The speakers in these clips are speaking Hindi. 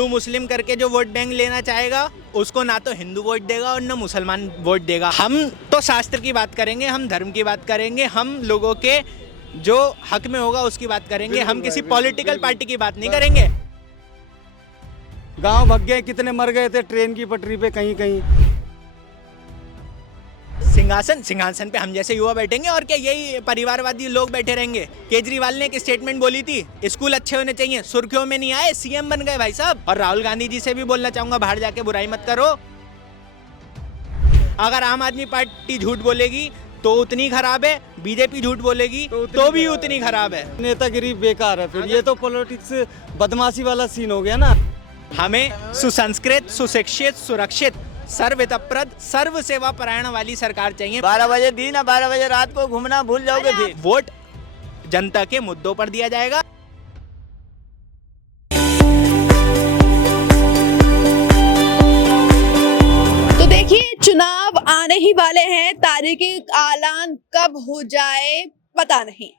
हिंदू मुस्लिम करके जो वोट बैंक लेना चाहेगा उसको ना तो हिंदू वोट देगा और ना मुसलमान वोट देगा। हम तो शास्त्र की बात करेंगे, हम धर्म की बात करेंगे, हम लोगों के जो हक में होगा उसकी बात करेंगे, हम किसी पॉलिटिकल पार्टी की बात नहीं करेंगे। गांव भग गए, कितने मर गए थे ट्रेन की पटरी पे कहीं कहीं। सिंहासन पे हम जैसे युवा बैठेंगे और क्या यही परिवारवादी लोग बैठे रहेंगे। केजरीवाल ने एक स्टेटमेंट बोली थी, स्कूल अच्छे होने चाहिए, सुर्खियों में नहीं आए, सीएम बन गए भाई साहब। और राहुल गांधी जी से भी बोलना चाहूंगा, बाहर जाके बुराई मत करो। अगर आम आदमी पार्टी झूठ बोलेगी तो उतनी खराब है, बीजेपी झूठ बोलेगी तो भी उतनी खराब है। नेतागिरी बेकार है, फिर ये तो पॉलिटिक्स बदमाशी वाला सीन हो गया ना। हमें सुसंस्कृत, सुशिक्षित, सुरक्षित, सर्वहितप्रद, सर्व सेवा परायण वाली सरकार चाहिए। 12 बजे दिन और 12 बजे रात को घूमना भूल जाओगे फिर। वोट जनता के मुद्दों पर दिया जाएगा। तो देखिए, चुनाव आने ही वाले हैं, तारीख ऐलान कब हो जाए पता नहीं।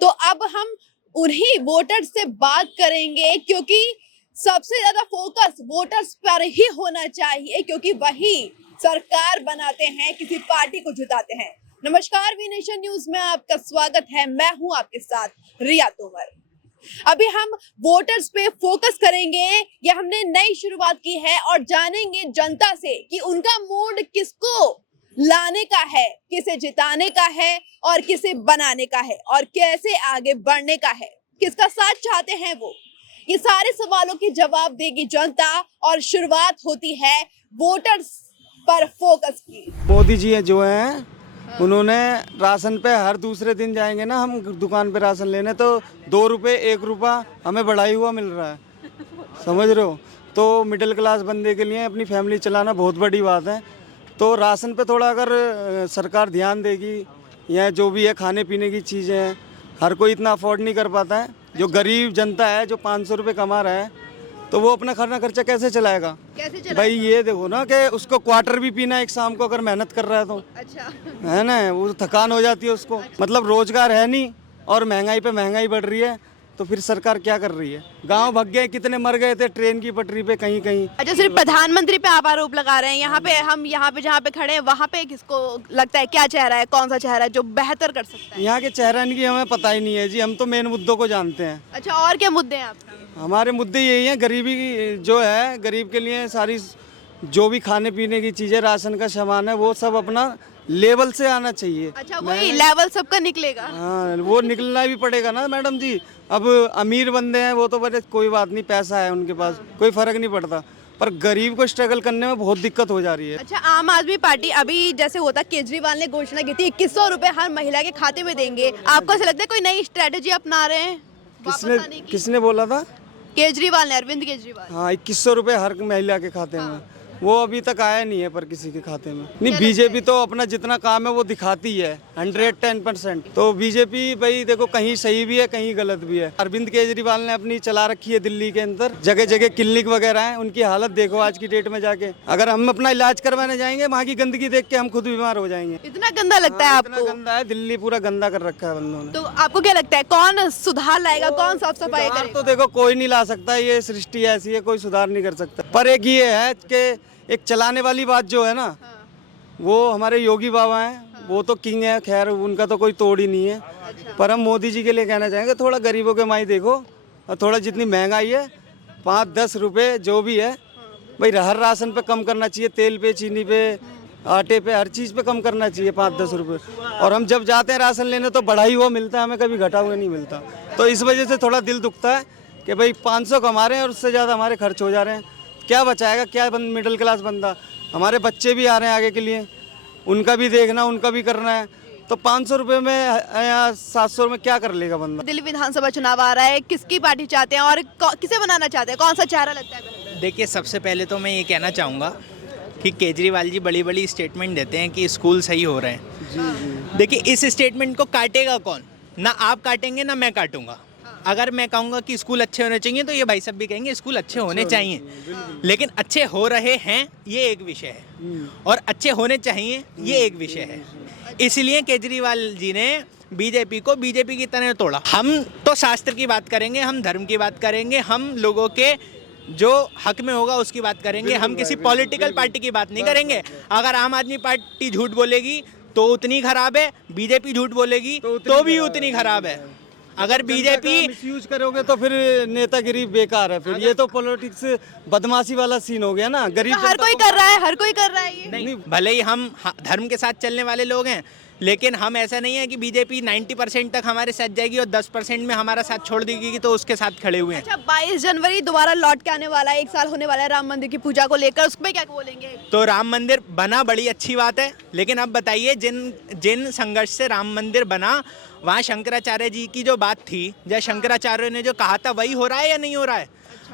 तो अब हम उन्हीं वोटर्स से बात करेंगे, क्योंकि सबसे ज्यादा फोकस वोटर्स पर ही होना चाहिए, क्योंकि वही सरकार बनाते हैं, किसी पार्टी को जिताते हैं। नमस्कार, वी नेशन न्यूज में आपका स्वागत है। मैं हूं आपके साथ रिया तोमर। अभी हम वोटर्स पे फोकस करेंगे, ये हमने नई शुरुआत की है और जानेंगे जनता से कि उनका मूड किसको लाने का है, किसे जिताने का है और किसे बनाने का है और कैसे आगे बढ़ने का है, किसका साथ चाहते हैं वो। ये सारे सवालों के जवाब देगी जनता और शुरुआत होती है वोटर्स पर फोकस की। मोदी जी जो हैं उन्होंने राशन पे हर दूसरे दिन जाएंगे ना हम दुकान पे राशन लेने, तो 2 रुपये 1 रुपया हमें बढ़ाई हुआ मिल रहा है, समझ रहे हो। तो मिडिल क्लास बंदे के लिए अपनी फैमिली चलाना बहुत बड़ी बात है। तो राशन पे थोड़ा अगर सरकार ध्यान देगी, या जो भी है खाने पीने की चीज़ें हैं, हर कोई इतना अफोर्ड नहीं कर पाता है। जो गरीब जनता है, जो 500 रुपये कमा रहा है, तो वो अपना खाना खर्चा कैसे चलाएगा? भाई ये देखो ना कि उसको क्वार्टर भी पीना है एक शाम को, अगर मेहनत कर रहा है तो। अच्छा है ना, वो थकान हो जाती है उसको। मतलब रोजगार है नहीं और महंगाई पे महंगाई बढ़ रही है, तो फिर सरकार क्या कर रही है? गांव भग गए, कितने मर गए थे ट्रेन की पटरी पे कहीं कहीं। अच्छा, सिर्फ प्रधानमंत्री पे आप आरोप लगा रहे हैं। यहाँ पे हम जहाँ पे खड़े हैं वहाँ पे किसको लगता है, क्या चेहरा है, कौन सा चेहरा है जो बेहतर कर सकता है? यहाँ के चेहरा की हमें पता ही नहीं है जी, हम तो मेन मुद्दों को जानते हैं। अच्छा, और क्या मुद्दे हैं आपके? हमारे मुद्दे यही हैं, गरीबी जो है, गरीब के लिए सारी जो भी खाने पीने की चीज़ें, राशन का सामान है, वो सब अपना लेवल से आना चाहिए। अच्छा, वही लेवल सबका निकलेगा। हाँ, वो निकलना भी पड़ेगा ना मैडम जी। अब अमीर बंदे हैं वो तो बड़े कोई बात नहीं, पैसा है उनके पास, कोई फर्क नहीं पड़ता, पर गरीब को स्ट्रगल करने में बहुत दिक्कत हो जा रही है। अच्छा, आम आदमी पार्टी अभी जैसे होता, केजरीवाल ने घोषणा की थी 2100 रुपए हर महिला के खाते में देंगे। आपको ऐसा लगता है कोई नई स्ट्रेटेजी अपना रहे हैं? किसने बोला था? केजरीवाल ने, अरविंद केजरीवाल। हाँ, 2100 रुपये हर महिला के खाते में। वो अभी तक आया नहीं है पर किसी के खाते में। नहीं, बीजेपी तो अपना जितना काम है वो दिखाती है 110%। तो बीजेपी भाई देखो, कहीं सही भी है कहीं गलत भी है। अरविंद केजरीवाल ने अपनी चला रखी है दिल्ली के अंदर, जगह जगह क्लिनिक वगैरह है, उनकी हालत देखो आज की डेट में जाके। अगर हम अपना इलाज करवाने जाएंगे, वहाँ की गंदगी देख के हम खुद बीमार हो जाएंगे। इतना गंदा लगता है आपको? गंदा है, दिल्ली पूरा गंदा कर रखा है बंदों ने। तो आपको क्या लगता है कौन सुधार लाएगा, कौन साफ सफाई करेगा? तो देखो कोई नहीं ला सकता, ये सृष्टि ऐसी है, कोई सुधार नहीं कर सकता। पर एक ये है कि एक चलाने वाली बात जो है ना, वो हमारे योगी बाबा हैं, वो तो किंग है, खैर उनका तो कोई तोड़ ही नहीं है। पर हम मोदी जी के लिए कहना चाहेंगे, थोड़ा गरीबों के माई देखो, और थोड़ा जितनी महंगाई है 5-10 रुपये जो भी है भाई, हर राशन पे कम करना चाहिए, तेल पे, चीनी पे, आटे पे, हर चीज़ पे कम करना चाहिए 5-10 रुपये। और हम जब जाते हैं राशन लेने तो बढ़ा ही हुआ मिलता है, हमें कभी घटा हुआ नहीं मिलता। तो इस वजह से थोड़ा दिल दुखता है कि भाई 500 कमा रहे हैं और उससे ज़्यादा हमारे खर्च हो जा रहे हैं। क्या बचाएगा, क्या मिडिल क्लास बंदा? हमारे बच्चे भी आ रहे हैं आगे के लिए, उनका भी देखना, उनका भी करना है। तो 500 रुपये में या 700 में क्या कर लेगा बंदा? दिल्ली विधानसभा चुनाव आ रहा है, किसकी पार्टी चाहते हैं और किसे बनाना चाहते हैं, कौन सा चेहरा लगता है? देखिए, सबसे पहले तो मैं ये कहना चाहूँगा कि केजरीवाल जी बड़ी बड़ी स्टेटमेंट देते हैं कि स्कूल सही हो रहे हैं। जी। देखिए, इस स्टेटमेंट को काटेगा कौन? ना आप काटेंगे ना मैं काटूंगा। अगर मैं कहूँगा कि स्कूल अच्छे होने चाहिए तो ये भाई सब भी कहेंगे स्कूल अच्छे होने चाहिए, लेकिन अच्छे हो रहे हैं ये एक विषय है और अच्छे होने चाहिए ये एक विषय है। इसलिए केजरीवाल जी ने बीजेपी को बीजेपी की तरह तोड़ा। हम तो शास्त्र की बात करेंगे, हम धर्म की बात करेंगे, हम लोगों के जो हक में होगा उसकी बात करेंगे, हम किसी पॉलिटिकल पार्टी की बात नहीं करेंगे। अगर आम आदमी पार्टी झूठ बोलेगी तो उतनी खराब है, बीजेपी झूठ बोलेगी तो भी उतनी खराब है। अगर बीजेपी मिसयूज करोगे तो फिर नेतागिरी बेकार है। फिर ये तो पॉलिटिक्स बदमाशी वाला सीन हो गया ना। गरीब हर कोई कर रहा है, हर कोई कर रहा है ये। नहीं, भले ही हम धर्म के साथ चलने वाले लोग हैं, लेकिन हम ऐसा नहीं है कि बीजेपी 90% तक हमारे साथ जाएगी और 10% में हमारा साथ छोड़ देगी तो उसके साथ खड़े हुए हैं। अच्छा, 22 जनवरी दोबारा लौट के आने वाला है, 1 साल होने वाला है राम मंदिर की पूजा को लेकर, उसमें क्या बोलेंगे? तो राम मंदिर बना बड़ी अच्छी बात है, लेकिन अब बताइए जिन संघर्ष से राम मंदिर बना, वहाँ शंकराचार्य जी की जो बात थी, या शंकराचार्य ने जो कहा था, वही हो रहा है या नहीं हो रहा है?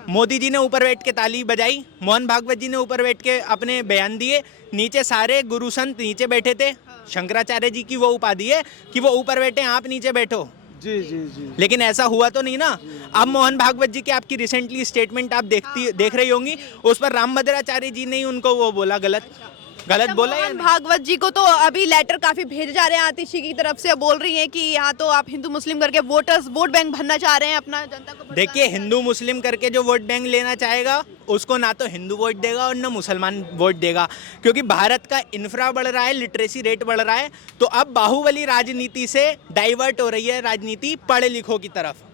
मोदी जी ने ऊपर बैठ के ताली बजाई, मोहन भागवत जी ने ऊपर बैठ के अपने बयान दिए, नीचे सारे गुरु संत नीचे बैठे थे। शंकराचार्य जी की वो उपाधि है कि वो ऊपर बैठे, आप नीचे बैठो। जी जी जी। लेकिन ऐसा हुआ तो नहीं ना। अब मोहन भागवत जी की आपकी रिसेंटली स्टेटमेंट आप देख रही होंगी, उस पर रामभद्राचार्य जी ने ही उनको वो बोला, गलत बोला या मोहन नहीं? भागवत जी को तो अभी लेटर काफी भेजे जा रहे हैं आतिशी की तरफ से, बोल रही हैं कि यहाँ तो आप हिंदू मुस्लिम करके वोट बैंक भरना चाह रहे हैं, अपना जनता को। देखिए, हिंदू मुस्लिम करके जो वोट बैंक लेना चाहेगा उसको ना तो हिंदू वोट देगा और ना मुसलमान वोट देगा, क्योंकि भारत का इंफ्रा बढ़ रहा है, लिटरेसी रेट बढ़ रहा है। तो अब बाहुबली राजनीति से डाइवर्ट हो रही है राजनीति पढ़े लिखों की तरफ।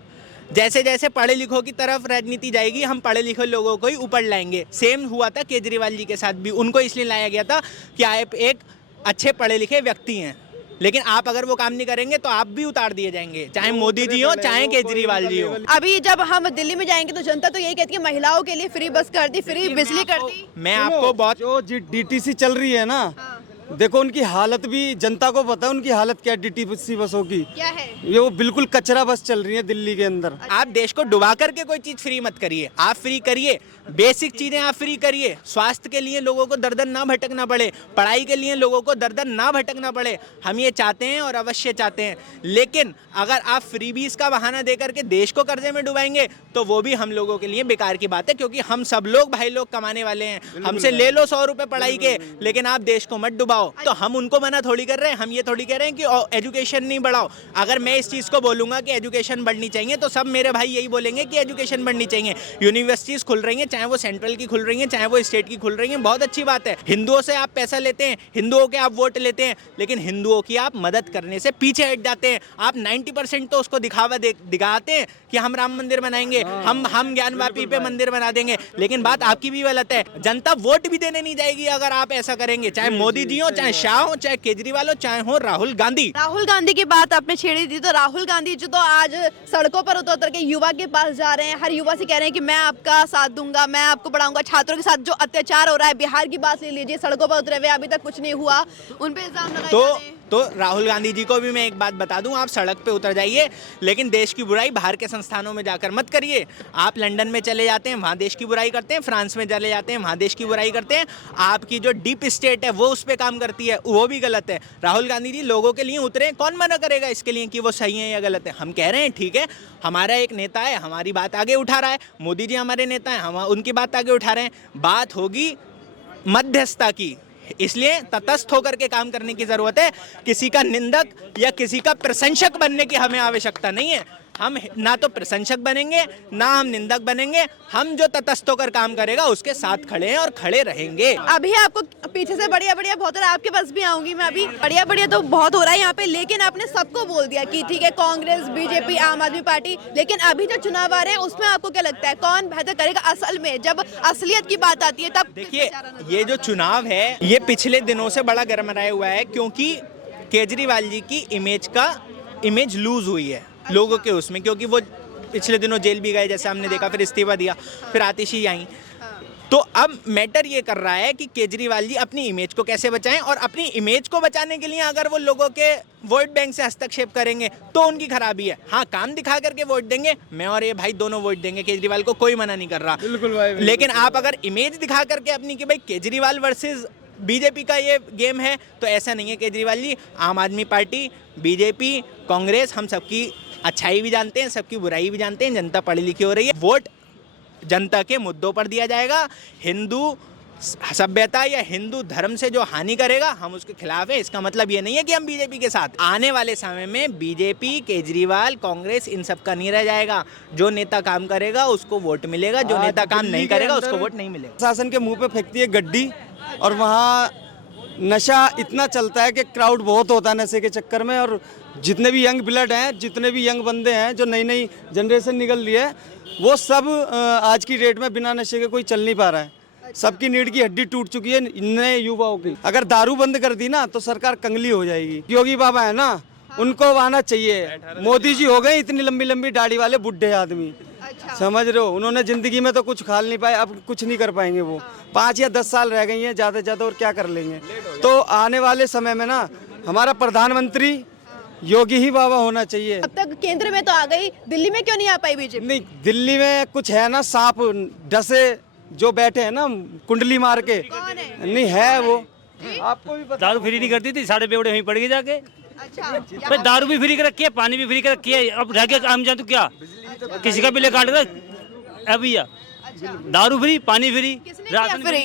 जैसे जैसे पढ़े लिखों की तरफ राजनीति जाएगी, हम पढ़े लिखे लोगों को ही ऊपर लाएंगे। सेम हुआ था केजरीवाल जी के साथ भी, उनको इसलिए लाया गया था कि आप एक अच्छे पढ़े लिखे व्यक्ति हैं, लेकिन आप अगर वो काम नहीं करेंगे तो आप भी उतार दिए जाएंगे, चाहे मोदी जी हो चाहे केजरीवाल जी हो। अभी जब हम दिल्ली में जाएंगे तो जनता तो यही कहती है महिलाओं के लिए फ्री बस कर दी, फ्री बिजली कर दी। मैं आपको बहुत जो डीटीसी चल रही है ना, देखो उनकी हालत भी जनता को पता है, उनकी हालत क्या है डीटीसी बसों की। क्या है? ये वो बिल्कुल कचरा बस चल रही है दिल्ली के अंदर। आप देश को डुबा करके कोई चीज फ्री मत करिए, आप फ्री करिए, बेसिक चीजें आप फ्री करिए। स्वास्थ्य के लिए लोगों को दर दर ना भटकना पड़े, पढ़ाई के लिए लोगों को दर दर ना भटकना पड़े, हम ये चाहते हैं और अवश्य चाहते हैं। लेकिन अगर आप फ्रीबीज का बहाना दे करके देश को कर्जे में डुबाएंगे तो वो भी हम लोगों के लिए बेकार की बात है, क्योंकि हम सब लोग भाई लोग कमाने वाले हैं। हमसे ले लो 100 रुपए पढ़ाई के, लेकिन आप देश को मत डुबाओ। तो हम उनको मना थोड़ी कर रहे हैं, हम ये थोड़ी कह रहे हैं कि एजुकेशन नहीं बढ़ाओ। अगर मैं इस चीज़ को बोलूँगा कि एजुकेशन बढ़नी चाहिए तो सब मेरे भाई यही बोलेंगे कि एजुकेशन बढ़नी चाहिए। यूनिवर्सिटीज़ खुल रही हैं, चाहे वो सेंट्रल की खुल रही हैं चाहे वो स्टेट की खुल रही हैं, बहुत अच्छी बात है। हिंदुओं से आप पैसा लेते हैं, हिंदुओं के आप वोट लेते हैं, लेकिन हिंदुओं की आप मदद करने से पीछे हट जाते हैं। आप 90% तो उसको दिखाते हैं कि हम राम मंदिर बनाएंगे, हम ज्ञानवापी पे मंदिर बना देंगे, लेकिन बात आपकी भी गलत है। जनता वोट भी देने नहीं जाएगी अगर आप ऐसा करेंगे, चाहे मोदी जी हो, चाहे शाह हो, चाहे केजरीवाल हो, चाहे हो राहुल गांधी। राहुल गांधी की बात आपने छेड़ी थी, तो राहुल गांधी जो तो आज सड़कों पर उतर के युवा के पास जा रहे हैं, हर युवा से कह रहे हैं कि मैं आपका साथ दूंगा, मैं आपको पढ़ाऊंगा। छात्रों के साथ जो अत्याचार हो रहा है, बिहार की बात ले लीजिए, सड़कों पर उतरे हुए अभी तक कुछ नहीं हुआ, उन पे इल्जाम लगाए जा रहे हैं। तो राहुल गांधी जी को भी मैं एक बात बता दूं, आप सड़क पे उतर जाइए, लेकिन देश की बुराई बाहर के संस्थानों में जाकर मत करिए। आप लंदन में चले जाते हैं, वहाँ देश की बुराई करते हैं, फ्रांस में चले जाते हैं, वहाँ देश की बुराई करते हैं। आपकी जो डीप स्टेट है वो उस पर काम करती है, वो भी गलत है। राहुल गांधी जी लोगों के लिए उतरे, कौन मना करेगा इसके लिए कि वो सही है या गलत है। हम कह रहे हैं ठीक है, हमारा एक नेता है, हमारी बात आगे उठा रहा है, मोदी जी हमारे नेता हैं, हम उनकी बात आगे उठा रहे हैं। बात होगी मध्यस्थता की, इसलिए तटस्थ होकर के काम करने की जरूरत है। किसी का निंदक या किसी का प्रशंसक बनने की हमें आवश्यकता नहीं है। हम ना तो प्रशंसक बनेंगे ना हम निंदक बनेंगे, हम जो तटस्थ होकर काम करेगा उसके साथ खड़े हैं और खड़े रहेंगे। अभी आपको पीछे से बढ़िया बढ़िया बहुत हो रहा है, आपके पास भी आऊंगी मैं। अभी बढ़िया बढ़िया तो बहुत हो रहा है यहाँ पे, लेकिन आपने सबको बोल दिया कि ठीक है कांग्रेस, बीजेपी, आम आदमी पार्टी, लेकिन अभी जो चुनाव आ रहे हैं उसमें आपको क्या लगता है कौन बेहतर करेगा? असल में जब असलियत की बात आती है तब देखिए, ये जो चुनाव है ये पिछले दिनों से बड़ा गरमाया हुआ है, क्योंकि केजरीवाल जी की इमेज लूज हुई है लोगों के उसमें, क्योंकि वो पिछले दिनों जेल भी गए, जैसे हमने देखा, फिर इस्तीफा दिया, फिर आतिशी आई। तो अब मैटर ये कर रहा है कि केजरीवाल जी अपनी इमेज को कैसे बचाएं, और अपनी इमेज को बचाने के लिए अगर वो लोगों के वोट बैंक से हस्तक्षेप करेंगे तो उनकी खराबी है। हाँ, काम दिखा करके वोट देंगे, मैं और ये भाई दोनों वोट देंगे केजरीवाल को, कोई मना नहीं कर रहा। बिल्कुल भाई, बिल्कुल। लेकिन आप अगर इमेज दिखा करके अपनी कि भाई केजरीवाल वर्सेस बीजेपी का ये गेम है, तो ऐसा नहीं है। केजरीवाल जी, आम आदमी पार्टी, बीजेपी, कांग्रेस, हम सबकी अच्छाई भी जानते हैं, सबकी बुराई भी जानते हैं। जनता पढ़ी लिखी हो रही है, वोट जनता के मुद्दों पर दिया जाएगा। हिंदू सभ्यता या हिंदू धर्म से जो हानि करेगा हम उसके खिलाफ है। इसका मतलब ये नहीं है कि हम बीजेपी के साथ। आने वाले समय में बीजेपी, केजरीवाल, कांग्रेस इन सब का नहीं रह जाएगा। जो नेता काम करेगा उसको वोट मिलेगा, जो नेता काम नहीं करेगा उसको वोट नहीं मिलेगा। शासन के मुंह पे फेंकती है गड्डी, और वहाँ नशा इतना चलता है कि क्राउड बहुत होता है नशे के चक्कर में। और जितने भी यंग ब्लड हैं, जितने भी यंग बंदे हैं, जो नई नई जनरेशन निकल रही है, वो सब आज की डेट में बिना नशे के कोई चल नहीं पा रहा है। सबकी नीड की हड्डी टूट चुकी है नए युवाओं की। अगर दारू बंद कर दी ना तो सरकार कंगली हो जाएगी। योगी बाबा है ना, उनको आना चाहिए। मोदी जी हो गए इतनी लंबी लंबी दाढ़ी वाले बुढ़े आदमी, समझ रहे हो। उन्होंने जिंदगी में तो कुछ खा नहीं पाए, अब कुछ नहीं कर पाएंगे। वो 5 या 10 साल रह गई हैं ज़्यादा से ज़्यादा, और क्या कर लेंगे। तो आने वाले समय में ना हमारा प्रधानमंत्री योगी ही बाबा होना चाहिए। अब तक केंद्र में तो आ गई, दिल्ली में क्यों नहीं आ पाई बीजेपी? नहीं, दिल्ली में कुछ है ना, सांप डसे जो बैठे हैं ना कुंडली मार के। नहीं है वो, आपको भी पता। दारू फ्री नहीं करती थी, साढ़े बेवड़े वहीं पड़ गए जाके। अच्छा, भाई दारू भी फ्री कर रखी है, पानी भी फ्री कर रखी है। अब रह गया आम जनता क्या, किसी का बिल काट रहा है भैया। दारू फ्री, पानी फ्री, राशन फ्री।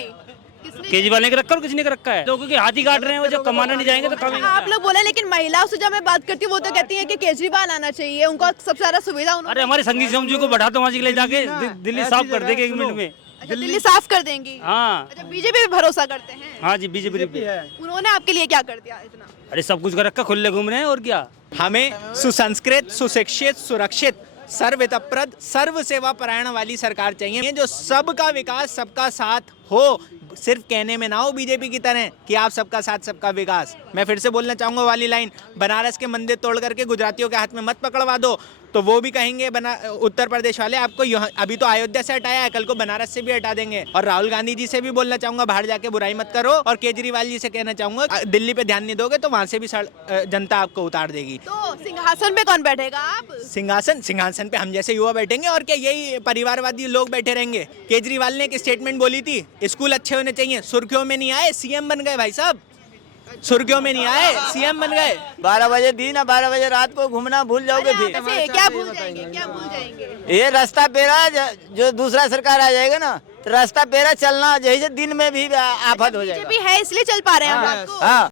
केजरीवाल ने रखा और किसी ने रखा है। लोगों के हाथ ही काट रहे हैं, वो जब कमाना नहीं जाएंगे तो कमाएंगे। आप लोग बोले, लेकिन महिलाओं से जब मैं बात करती हूँ वो तो कहती है कि केजरीवाल आना चाहिए, उनको सबसे ज्यादा सुविधा। अरे हमारे संगीत समझू को बढ़ा दो, वहाँ से ले जाके दिल्ली साफ कर देंगे 1 मिनट में। अच्छा, दिल्ली साफ कर देंगी। हाँ। अच्छा, बीजेपी पे भरोसा करते हैं? हाँ जी, बीजेपी पे। उन्होंने आपके लिए क्या कर दिया इतना? अरे सब कुछ कर रखा, खुले घूम रहे हैं और क्या। हमें सुसंस्कृत, सुशिक्षित, सुरक्षित, सर्वहितप्रद, सर्व सेवा परायण वाली सरकार चाहिए, जो सबका विकास, सबका साथ हो। सिर्फ कहने में ना हो बीजेपी की तरह कि आप सबका साथ, सबका विकास। मैं फिर से बोलना चाहूँगा वाली लाइन, बनारस के मंदिर तोड़ करके गुजरातियों के हाथ में मत पकड़वा दो, तो वो भी कहेंगे उत्तर प्रदेश वाले आपको यहाँ, अभी तो अयोध्या से हटाया है, कल को बनारस से भी हटा देंगे। और राहुल गांधी जी से भी बोलना चाहूँगा, बाहर जाके बुराई मत करो। और केजरीवाल जी से कहना चाहूँगा, दिल्ली पे ध्यान नहीं दोगे तो वहाँ से भी जनता आपको उतार देगी। तो सिंहासन पे कौन बैठेगा? आप? सिंहासन पे हम जैसे युवा बैठेंगे, और क्या यही परिवारवादी लोग बैठे रहेंगे। केजरीवाल ने एक स्टेटमेंट बोली थी, स्कूल अच्छे होने चाहिए। सुर्खियों में नहीं आए, सीएम बन गए भाई साहब। सुर्खियों में नहीं आए, सीएम बन गए। 12 बजे दिन और 12 बजे रात को घूमना भूल जाओगे फिर। कैसे? क्या भूल जाएंगे? क्या भूल जाएंगे? ये रास्ता पेरा जो दूसरा सरकार आ जाएगा ना, तो रास्ता पेरा चलना यही से दिन में भी आफत हो जाएगा। बीजेपी है इसलिए चल पा रहे हैं हम आपको। हाँ।